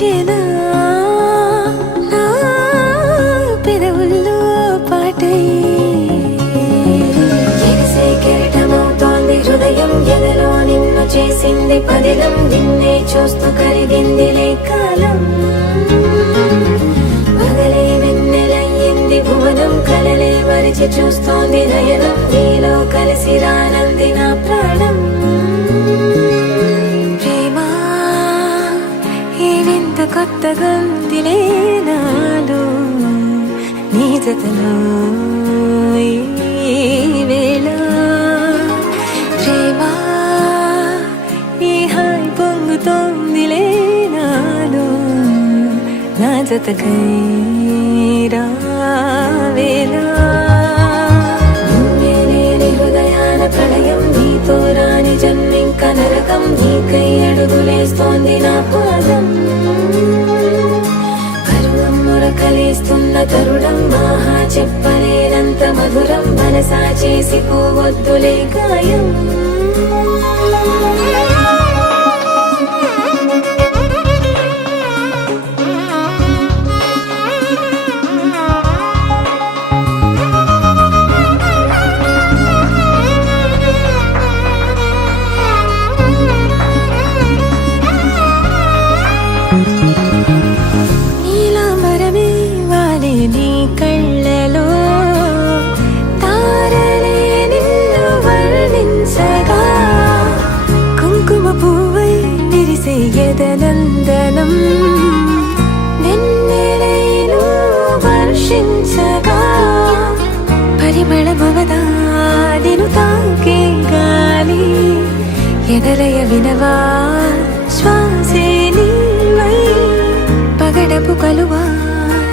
పిలిచేనా నా పెదవుల్లో పాటై ఎగిసే కెరటమవుతోంది హృదయం ఎదలో నిన్ను చేసింది పదిలం నిన్నే చూస్తూ కరిగిందిలే కాలం పగలే వెన్నెలయ్యింది భువనం కలలే మరిచి చూస్తోంది నయనం నీలో కలిసి రానంది నా ప్రాణం ప్రేమా ఏవింత కొత్తగా ఉందిలే నాలో నీ జతలో ఈ వేళ ప్రేమా ఈ హాయి పొంగుతోందిలే నాలో నా జతకై రావేలా నువ్వే లేని హృదయాల ప్రళయం నీతో రాని జన్మింక నరకం నీకై అడుగులేస్తోంది నా పాదం కరుణం మురకలేస్తున్న తరుణం ఆహా చెప్పలేనంత మధురం మనసా చేసి పోవద్దులే గాయం నీలాంబరమే వాలే నీ కళ్ళలో తారలే నిన్ను వర్ణించగా కుంకుమ పువ్వై విరిసే ఎదనందనం వెన్నెలైను వర్షించగా పరిమళమవదా నిన్ను తాకే గాలి ఎదలయ వినవా శ్వాసే నీవై పగడపు కలువా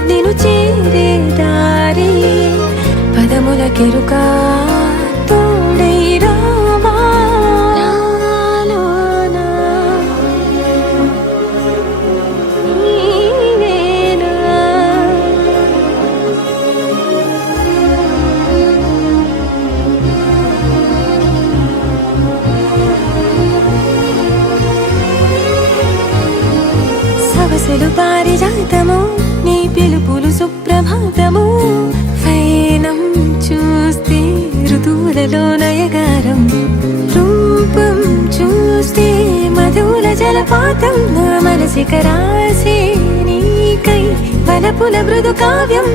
నిన్ను చేరే దారి పదముల కెరుక తోడై రావా నాలోన నీవేనా సవసులు పారిజాతము నీ పిలుపులు సుప్రభాతము ఫైనం చూస్తే ఋతువులలో నయగారం రూపం చూస్తే మధుల జలపాతం నా మనసిక రాసే నీకై వనపుల మృదు కావ్యం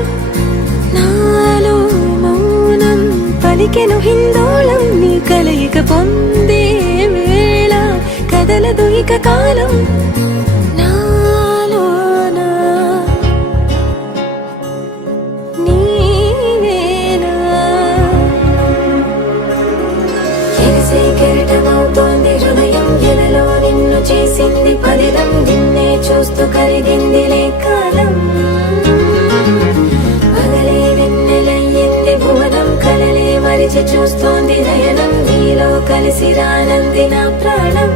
నాలో మౌనం పలికెను హిందోళం నీ కలయిక పొందే వేళ కదలదు ఇక కాలం కెరటమవుతోంది హృదయం ఎలలో నిన్ను చేసింది పదిలం నిన్నే చూస్తూ కరిగిందిలే కాలం పగలే వెన్నెలయ్యింది భువనం కలలే మరిచి చూస్తోంది నయనం నీలో కలిసి రానంది నా ప్రాణం